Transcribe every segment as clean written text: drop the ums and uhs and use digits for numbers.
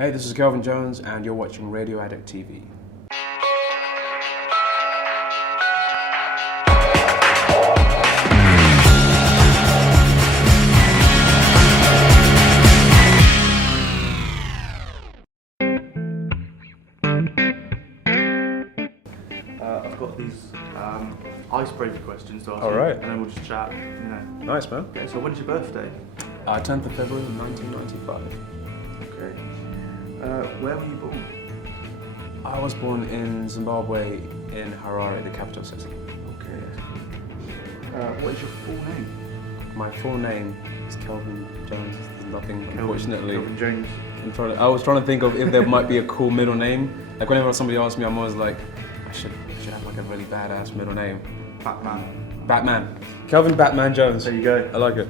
Hey, this is Kelvin Jones, and you're watching Radio Addict TV. I've got these icebreaker questions to ask All you, right. and then we'll just chat. Nice, man. Okay, so when's your birthday? 10th of February 1995. Okay. Where were you born? I was born in Zimbabwe, in Harare, the capital city. Okay. What is your full name? My full name is Kelvin Jones. There's nothing, unfortunately. Kelvin Jones. I was trying to think of if there might be a cool middle name. Like whenever somebody asks me, I'm always like, I should have like a really badass middle name. Batman. Kelvin Batman Jones. There you go. I like it.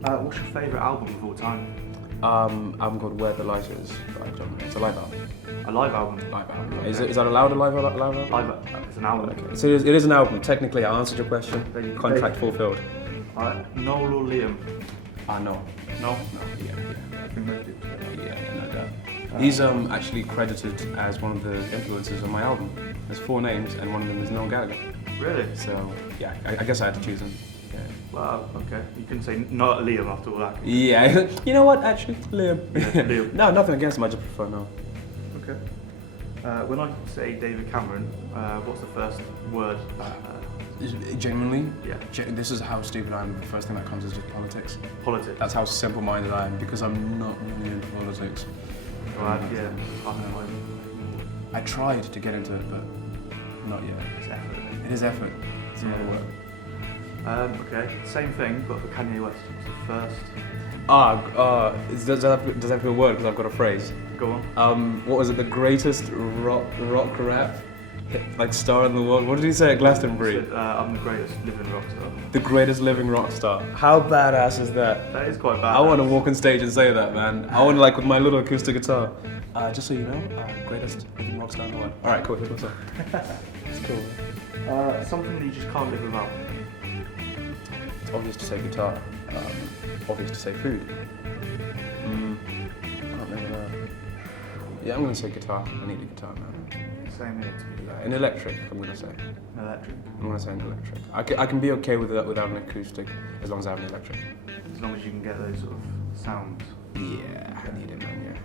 What's your favourite album of all time? Album called Where the Light Is by John. It's a live album. A live album? Live album. Okay. Is that allowed, a live album? It's an album. Okay. So it is an album. Technically, I answered your question. Contract fulfilled. Noel or Liam? No. No? No. Yeah. I think most people say that. Yeah, no doubt. He's actually credited as one of the influences on my album. There's 4 names, and one of them is Noel Gallagher. Really? So yeah, I guess I had to choose him. Yeah. Well, okay. You couldn't say not Liam after all that. Yeah. You know what? Actually, Liam. Yeah, Liam. No, nothing against him. I just prefer Noel. Okay. When I say David Cameron, what's the first word? Genuinely, Yeah. This is how stupid I am. The first thing that comes is just politics. Politics. That's how simple-minded I am because I'm not really into politics. Well, yeah. I don't know. I tried to get into it, but not yet. It's effort. It is effort. It's not Yeah. work. Okay. Same thing, but for Kanye West. What's the first? Does that have to be a word? Because I've got a phrase. Go on. What was it? The greatest rock rap star in the world. What did he say at Glastonbury? Said, I'm the greatest living rock star. The greatest living rock star. How badass is that? That is quite bad. I want to walk on stage and say that, man. I want to with my little acoustic guitar. Just so you know, greatest living rock star in the world. All right, cool. Here's what's up. It's cool. Something that you just can't live without. It's obvious to say guitar. Obvious to say food. Can't remember that. Yeah, I'm gonna say guitar. I need a guitar now. Same here to be fair. An electric, I'm gonna say. Electric. I'm gonna say an electric. I can be okay with it without an acoustic as long as I have an electric. As long as you can get those sort of sounds. Yeah, I need it, man. Yeah.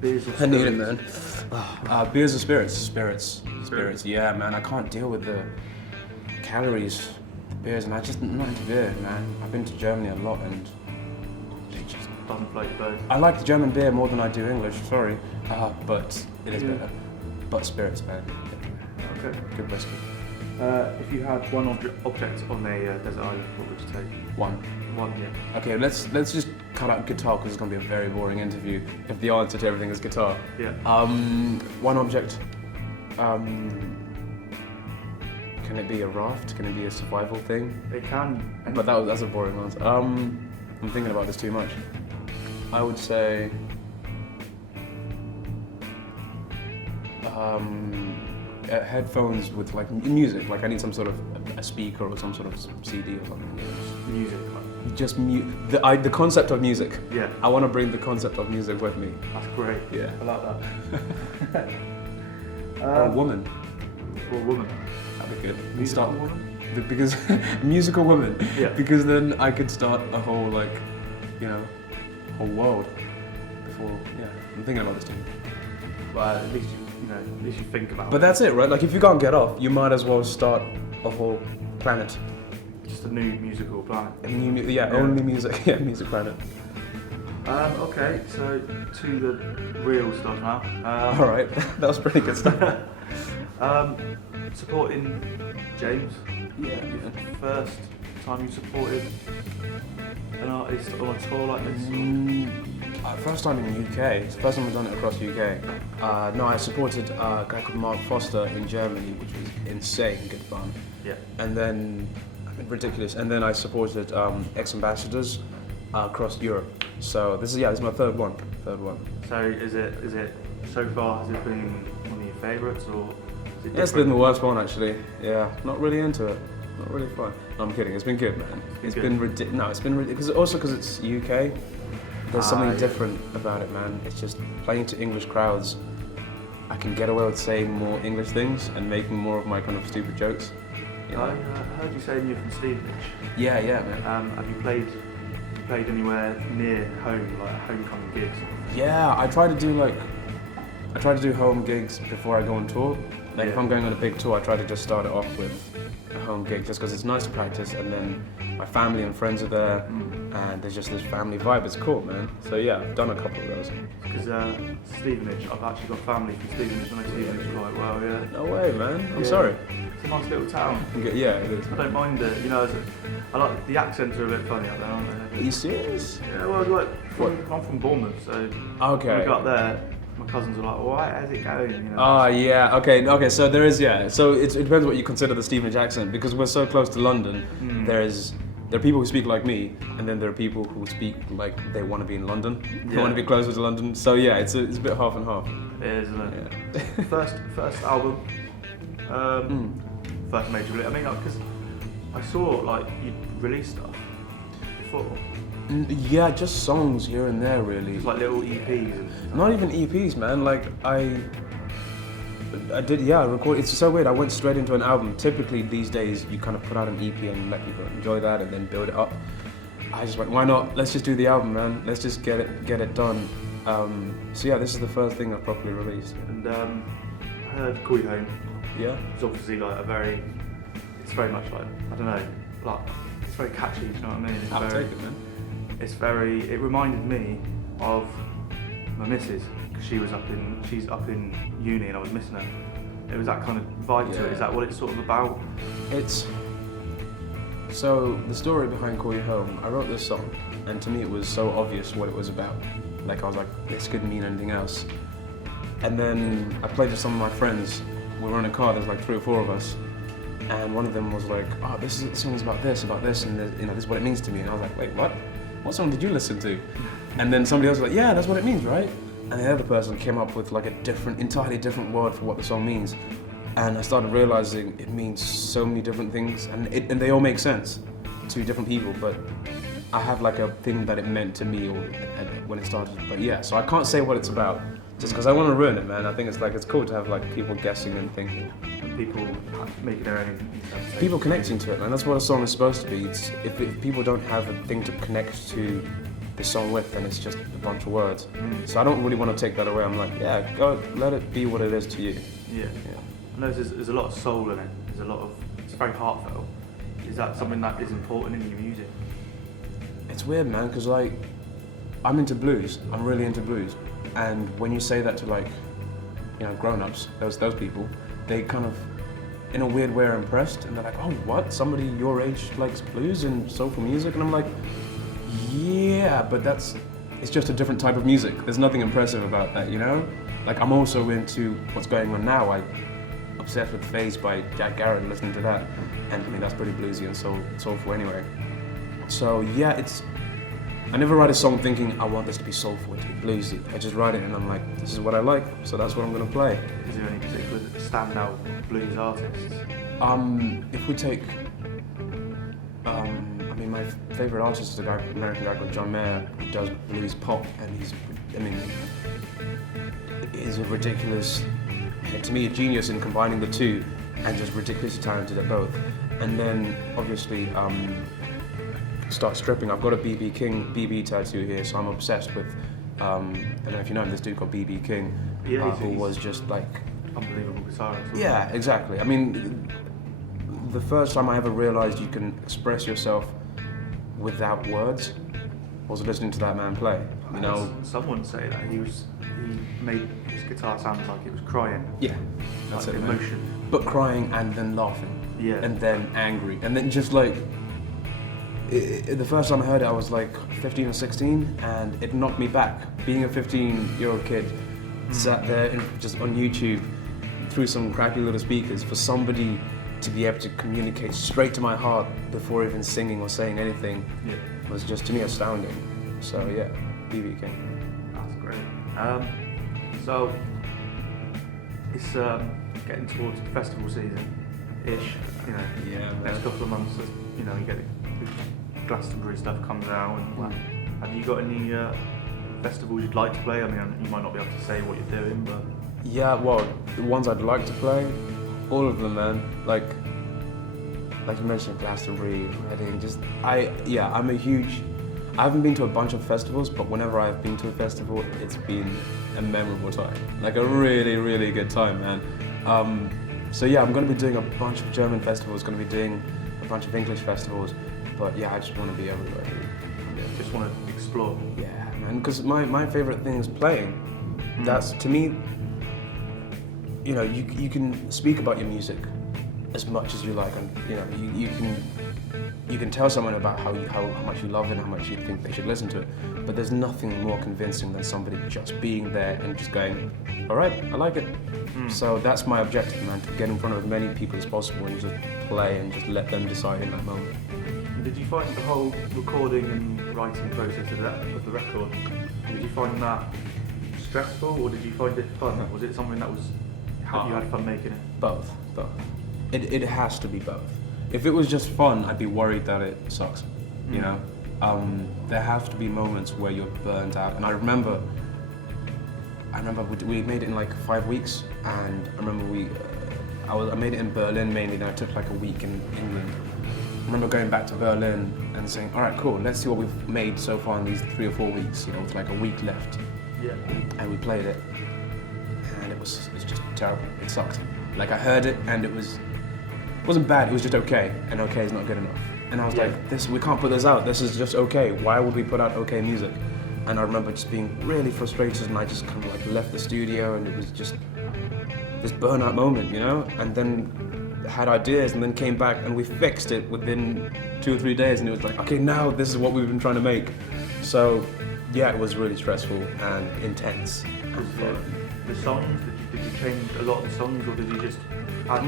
Beers or I spirits? need it, man. Beers or spirits? Spirits. Yeah, man. I can't deal with the calories, the beers, and I'm not into beer, man. I've been to Germany a lot, and it just Doesn't float your boat. I like the German beer more than I do English. Sorry, but it is better. But spirits, man. Okay. Good whiskey. If you had one object on a desert island, what would you take? One. One, yeah. Okay, let's just cut out guitar because it's gonna be a very boring interview if the answer to everything is guitar. Yeah. One object. Can it be a raft? Can it be a survival thing? It can. But that's a boring answer. I'm thinking about this too much. I would say headphones with music. I need some sort of a speaker or some sort of CD or something. Music. Just the concept of music. Yeah. I want to bring the concept of music with me. That's great. Yeah. I like that. Or a woman. Or a woman. That'd be good. Musical woman? Because musical woman. Yeah. Because then I could start a whole whole world. Before I'm thinking about this too. Well, at least you think about it. But that's it, right? If you can't get off, you might as well start a whole planet. Just a new musical planet. Only music. Yeah, music planet. Okay, so to the real stuff now. All right, that was pretty good stuff. Supporting James. Yeah. First time you supported an artist on a tour like this? First time in the UK. It's the first time I've done it across the UK. No, I supported a guy called Mark Foster in Germany, which was insane good fun. Yeah. And then, ridiculous. And then I supported ex-ambassadors across Europe. So this is my third one. So is it so far, has it been one of your favourites or is it It's been the worst one actually. Yeah, not really into it. Not really fun. No, I'm kidding. It's been good, man. It's been ridiculous. No, it's been ridiculous. Also because it's UK. There's something different about it, man. It's just playing to English crowds. I can get away with saying more English things and making more of my kind of stupid jokes. You know? I heard you say you're from Stevenage. Yeah, man. Have you played anywhere near home, like homecoming gigs? Yeah, I try to do home gigs before I go on tour. Like if I'm going on a big tour, I try to just start it off with a home gig, just because it's nice to practice, and then my family and friends are there, and there's just this family vibe. It's cool, man. So yeah, I've done a couple of those. Because Stevenage, I've actually got family from Stevenage. I know Stevenage quite well. Yeah. No way, man. I'm sorry. It's a nice little town. Yeah, it is. I don't mind it. You know, I like the accents are a bit funny up there, aren't they? Are you serious? Yeah. Well, I'm from Bournemouth, so okay. When we got there, my cousins were like, "Why? How's it going?" You know. Oh yeah. Okay. So there is So it depends what you consider the Stevenage accent, because we're so close to London. There are people who speak like me, and then there are people who speak like they want to be in London. They want to be closer to London. So yeah, it's a bit half and half. It is, isn't it? Yeah. First album. First major release. I mean, because I saw like you released stuff before. Yeah, just songs here and there, really. It's like little EPs. Not even EPs, man. Like I did, I recorded. It's so weird. I went straight into an album. Typically these days, you kind of put out an EP and let people enjoy that, and then build it up. I just went, why not? Let's just do the album, man. Let's just get it done. So yeah, this is the first thing I've properly released. And I heard "Call You Home." Yeah. It's obviously like it's very much like, I don't know, like it's very catchy. Do you know what I mean? I'll take it, man. It reminded me of my missus, because she's up in uni and I was missing her. It was that kind of vibe to it. Is that what it's sort of about? So the story behind Call You Home, I wrote this song, and to me it was so obvious what it was about. Like I was like, this could mean anything else. And then I played with some of my friends. We were in a car, there's like 3 or 4 of us. And one of them was like, oh, this song's about this, and this is what it means to me. And I was like, wait, what? What song did you listen to? And then somebody else was like, yeah, that's what it means, right? And the other person came up with like entirely different word for what the song means. And I started realizing it means so many different things, and they all make sense to different people, but I have like a thing that it meant to me when it started. But yeah, so I can't say what it's about, just because I want to ruin it, man. I think it's cool to have like people guessing and thinking. And people making their own interpretation. People connecting to it, man. That's what a song is supposed to be. If people don't have a thing to connect to the song with, then it's just a bunch of words. So I don't really want to take that away. I'm like, yeah, go let it be what it is to you. Yeah. I know there's a lot of soul in it. It's very heartfelt. Is that something that is important in your music? It's weird, man, because like I'm into blues. I'm really into blues, and when you say that to like, grown-ups, those people, they kind of, in a weird way, are impressed, and they're like, oh, what? Somebody your age likes blues and soulful music? And I'm like, yeah, but it's just a different type of music. There's nothing impressive about that, you know? Like I'm also into what's going on now. I'm obsessed with Phase by Jack Garrett, listening to that, and I mean that's pretty bluesy and soulful anyway. So yeah, I never write a song thinking I want this to be soulful, to be bluesy. I just write it and I'm like, this is what I like, so that's what I'm gonna play. Is there any particular standout blues artists? If we take, my favorite artist is an American guy called John Mayer, who does blues pop, and he's a ridiculous, to me, a genius in combining the two, and just ridiculously talented at both. And then obviously start stripping. I've got a B.B. King BB tattoo here, so I'm obsessed with, I don't know if you know him, this dude called B.B. King, who was just like... unbelievable guitarist. Yeah, exactly. I mean, the first time I ever realized you can express yourself without words was listening to that man play. Someone say that he made his guitar sound like it was crying. Yeah, that's like it, emotion. Man. But crying and then laughing. Yeah. And then angry. And then just like, the first time I heard it, I was like 15 or 16, and it knocked me back. Being a 15-year-old kid, sat there just on YouTube through some crappy little speakers, for somebody to be able to communicate straight to my heart before even singing or saying anything was just, to me, astounding. So yeah, B.B. King. That's great. So it's getting towards the festival season-ish, Yeah, next couple of months, you get the Glastonbury stuff comes out. And have you got any festivals you'd like to play? I mean, you might not be able to say what you're doing, but... Yeah, well, the ones I'd like to play, all of them, man. Like you mentioned, Glastonbury, Reading, I'm a huge... I haven't been to a bunch of festivals, but whenever I've been to a festival, it's been a memorable time. Like a really, really good time, man. So yeah, I'm going to be doing a bunch of German festivals, going to be doing a bunch of English festivals, but yeah, I just want to be everywhere. Yeah, just want to explore. Yeah, man, because my favorite thing is playing. That's, to me, you know, you can speak about your music as much as you like, and you know, you can tell someone about how much you love it and how much you think they should listen to it, but there's nothing more convincing than somebody just being there and just going, all right, I like it. So that's my objective, man, to get in front of as many people as possible and just play and just let them decide in that moment. Did you find the whole recording and writing process of the record, did you find that stressful, or did you find it fun? Was it something that was, you had fun making it? Both. It has to be both. If it was just fun, I'd be worried that it sucks, you know? There have to be moments where you're burnt out, and I remember we made it in like 5 weeks, and I remember I made it in Berlin mainly, then I took like a week in England. I remember going back to Berlin and saying, all right, cool, let's see what we've made so far in these 3 or 4 weeks, you know, with like a week left. Yeah. And we played it, and it was just terrible, it sucked. Like I heard it, and it wasn't bad, it was just okay, and okay is not good enough. And I was like, we can't put this out, this is just okay, why would we put out okay music? And I remember just being really frustrated, and I just kind of like left the studio, and it was just this burnout moment, you know? And then had ideas, and then came back, and we fixed it within 2 or 3 days, and it was like, okay, now this is what we've been trying to make. So yeah, it was really stressful and intense. The songs, did you change a lot of the songs, or did you just add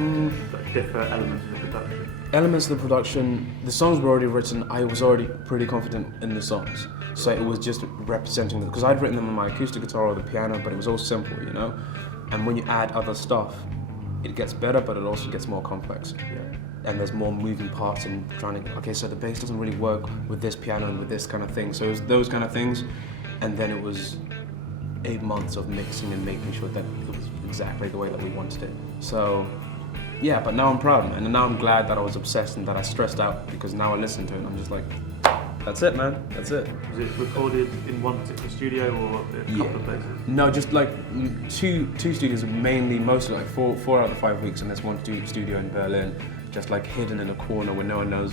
different elements of the production? Elements of the production, the songs were already written, I was already pretty confident in the songs. So it was just representing them, because I'd written them on my acoustic guitar or the piano, but it was all simple, you know? And when you add other stuff, it gets better, but it also gets more complex. Yeah. And there's more moving parts and trying to, okay, so the bass doesn't really work with this piano and with this kind of thing. So it was those kind of things, and then it was 8 months of mixing and making sure that it was exactly the way that we wanted it. So, yeah, but now I'm proud, man, and now I'm glad that I was obsessed and that I stressed out, because now I listen to it and I'm just like, that's it, man, that's it. Was it recorded in one particular studio or a couple of places? No, just like two studios, mainly, mostly like four out of the 5 weeks, and there's one studio in Berlin, just like hidden in a corner where no one knows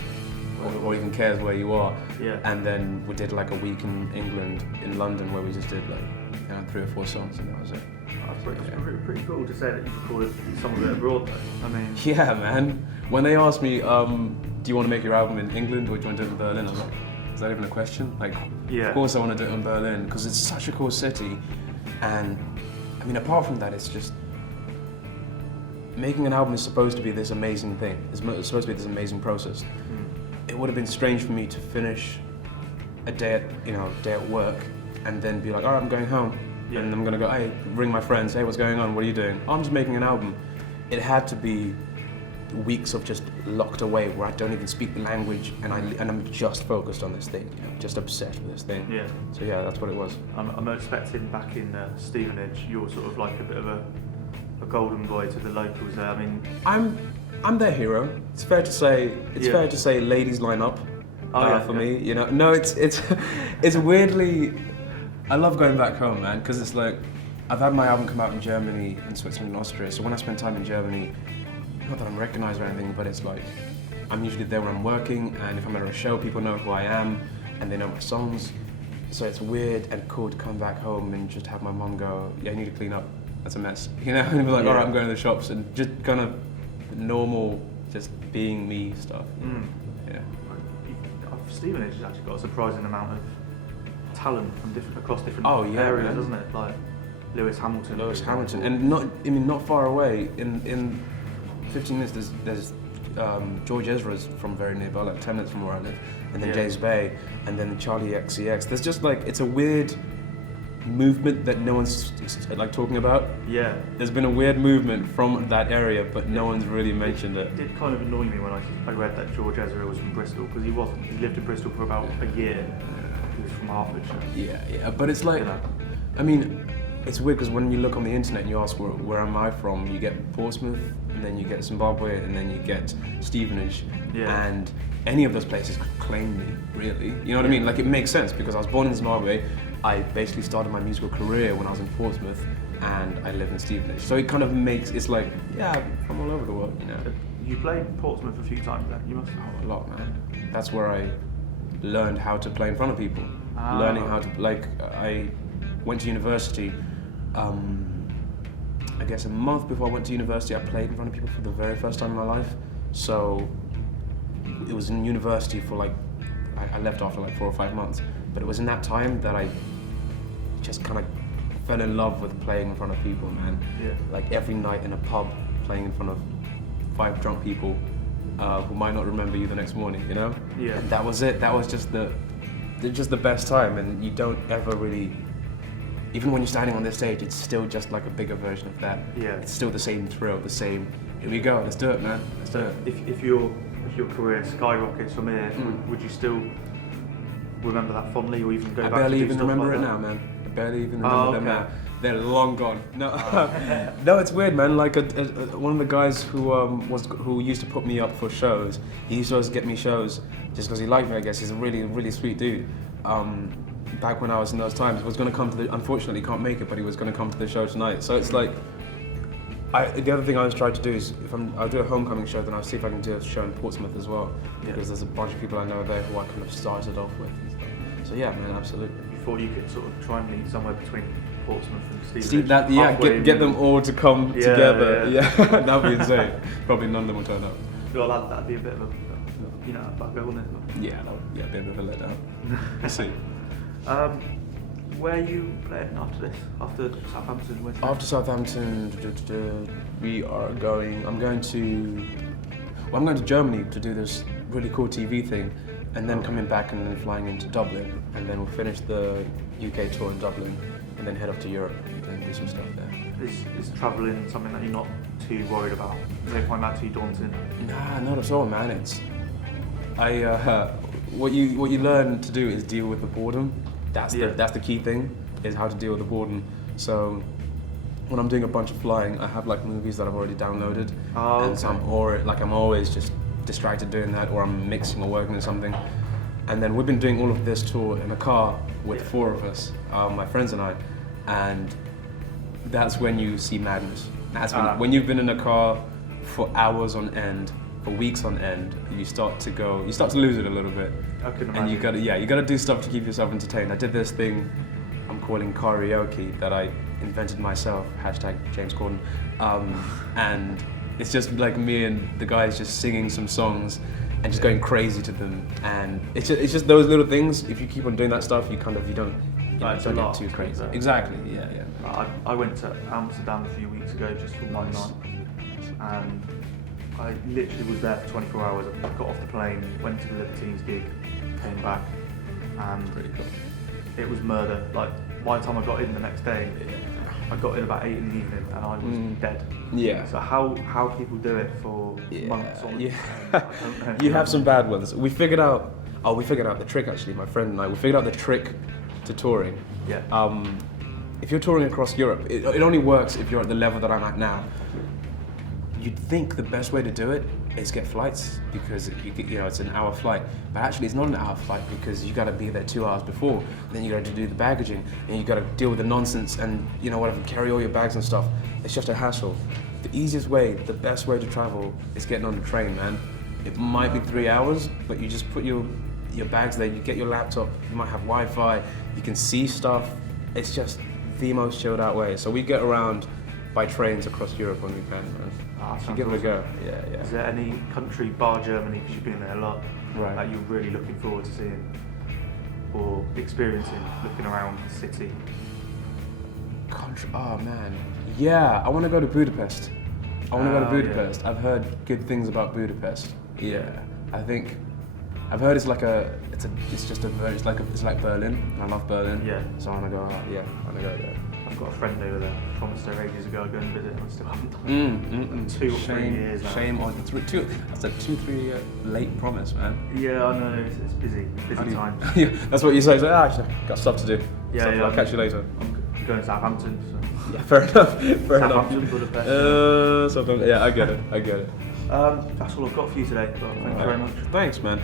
or even cares where you are. Yeah. And then we did like a week in England, in London, where we just did like 3 or 4 songs, and that was it. It's pretty cool to say that you recorded some of it abroad, though. I mean... Yeah, man. When they asked me, do you want to make your album in England or do you want to do it in Berlin? I was like, is that even a question? Like, of course I want to do it in Berlin, because it's such a cool city. And, I mean, apart from that, it's just... Making an album is supposed to be this amazing thing. It's supposed to be this amazing process. It would have been strange for me to finish a day at work and then be like, all right, I'm going home. Yeah. And I'm gonna go, hey, ring my friends, hey, what's going on? What are you doing? Oh, I'm just making an album. It had to be weeks of just locked away where I don't even speak the language, and I'm just focused on this thing, you know, just obsessed with this thing. Yeah. So yeah, that's what it was. I'm expecting back in Stevenage, you're sort of like a bit of a golden boy to the locals there. I mean, I'm their hero. It's fair to say. Fair to say, ladies line up for me. You know, no, it's weirdly. I love going back home, man, because it's like, I've had my album come out in Germany, and Switzerland, and Austria, so when I spend time in Germany, not that I'm recognised or anything, but it's like, I'm usually there when I'm working, and if I'm at a show, people know who I am, and they know my songs, so it's weird and cool to come back home and just have my mum go, yeah, I need to clean up, that's a mess, you know, and be like, alright, I'm going to the shops, and just kind of normal, just being me stuff. Yeah. Stevenage has actually got a surprising amount of talent from across different areas, doesn't it? Like Lewis Hamilton. And not far away. In 15 minutes, there's George Ezra's from very nearby, like 10 minutes from where I live, and then James Bay, and then Charlie XCX. There's just like, it's a weird movement that no one's like talking about. Yeah. There's been a weird movement from that area, but no one's really mentioned it. It did kind of annoy me when I read that George Ezra was from Bristol, because he wasn't. He lived in Bristol for about a year. who's from Hertfordshire. Yeah, but it's like, You know? I mean, it's weird because when you look on the internet and you ask where am I from, you get Portsmouth, and then you get Zimbabwe, and then you get Stevenage, and any of those places could claim me, really. You know what I mean? Like, it makes sense because I was born in Zimbabwe. I basically started my musical career when I was in Portsmouth, and I live in Stevenage. So it kind of makes, it's like, yeah, I'm all over the world, you know. You played Portsmouth a few times then, you must have. Oh, a lot, man. That's where I learned how to play in front of people. Learning how to, like, I went to university, I guess a month before I went to university, I played in front of people for the very first time in my life. So it was in university for like, I left after like 4 or 5 months, but it was in that time that I just kind of fell in love with playing in front of people, man. Yeah. Like every night in a pub, playing in front of 5 drunk people who might not remember you the next morning, you know? Yeah. And that was it. That was just the best time, and you don't ever really, even when you're standing on this stage, it's still just like a bigger version of that. Yeah. It's still the same thrill, the same, here we go, let's do it, man, let's do it. If your career skyrockets from here, would you still remember that fondly, or even go I back barely to do even stuff remember like it that? now, man. I barely even remember them now. okay. They're long gone. No, no, it's weird, man. Like one of the guys who used to put me up for shows, he used to always get me shows just because he liked me. I guess he's a really, really sweet dude. Back when I was in those times, was going to come to the. Unfortunately, can't make it, but he was going to come to the show tonight. So it's like, the other thing I always try to do is I'll do a homecoming show, then I'll see if I can do a show in Portsmouth as well, because there's a bunch of people I know there who I kind of started off with. And stuff. So yeah, man, absolutely. You thought you could sort of try and meet somewhere between Portsmouth and Stevenage? Steve, get them all to come Yeah, together. yeah. Yeah, that'd be insane. Probably none of them will turn up. Well, that'd be a bit of a, you know, back there, wouldn't it? Yeah, that would be a bit of a letdown. We'll see. Where are you playing after this? After Southampton? Where's After Southampton, I'm going to Germany to do this really cool TV thing, and then coming back and then flying into Dublin, and then we'll finish the UK tour in Dublin, and then head up to Europe and do some stuff there. Is travelling something that you're not too worried about? You don't find that too daunting? Nah, not at all, man. It's what you learn to do is deal with the boredom. That's the key thing, is how to deal with the boredom. So when I'm doing a bunch of flying, I have like movies that I've already downloaded, and so I'm always just distracted doing that, or I'm mixing or working on something. And then we've been doing all of this tour in a car with 4 of us, my friends and I, and that's when you see madness. That's when you've been in a car for hours on end, for weeks on end, you start to lose it a little bit. I can imagine. And you gotta do stuff to keep yourself entertained. I did this thing I'm calling karaoke that I invented myself, #James Corden, and it's just like me and the guys just singing some songs and just going crazy to them, and it's just those little things. If you keep on doing that stuff, you don't get too crazy. Exactly, yeah. I went to Amsterdam a few weeks ago just for one night, and I literally was there for 24 hours. I got off the plane, went to the Libertines gig, came back, and it was murder. Like, by the time I got in the next day, I got in about 8 in the evening and I was dead. Yeah. So how people do it for months on Yeah. I don't know. You have some bad ones. We figured out the trick, actually, my friend and I. We figured out the trick to touring. Yeah. If you're touring across Europe, it only works if you're at the level that I'm at now. You'd think the best way to do it is get flights, because it's an hour flight, but actually it's not an hour flight, because you got to be there 2 hours before, then you got to do the baggaging, and you got to deal with the nonsense and whatever, carry all your bags and stuff. It's just a hassle. The easiest way, the best way to travel is getting on the train, man. It might be 3 hours, but you just put your bags there, you get your laptop, you might have Wi-Fi, you can see stuff. It's just the most chilled out way. So we get around by trains across Europe when we can, man. You give it a go. Yeah. Is there any country, bar Germany, because you've been there a lot, Right. that you're really looking forward to seeing or experiencing, looking around the city? Country? Oh man, yeah. I want to go to Budapest. Yeah. I've heard good things about Budapest. Yeah, I think I've heard it's like Berlin. And I love Berlin. Yeah. So I want to go. I want to go there. I've got a friend over there. I promised her ages ago I'd go and visit, and I still haven't done it. 2 or 3 years now. Shame on that's a 2-3 year late promise, man. Yeah, I know. It's busy time. Yeah, that's what you say. So, actually, got stuff to do. Yeah, I'll catch you later. I'm going to Southampton. So. Yeah, fair enough. Fair enough. Southampton, Budapest. Yeah, I get it. That's all I've got for you today. But thank you very much. Thanks, man.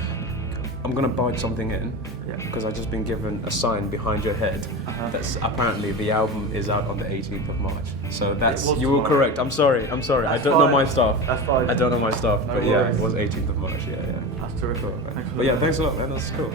I'm gonna barge something in because I've just been given a sign behind your head that's apparently the album is out on the 18th of March. So that's you were correct. I'm sorry. That's I don't know my stuff. That's fine. I don't know my stuff, No but worries. yeah, it was 18th of March. Yeah. That's terrific. But yeah, thanks a lot, man. That's cool.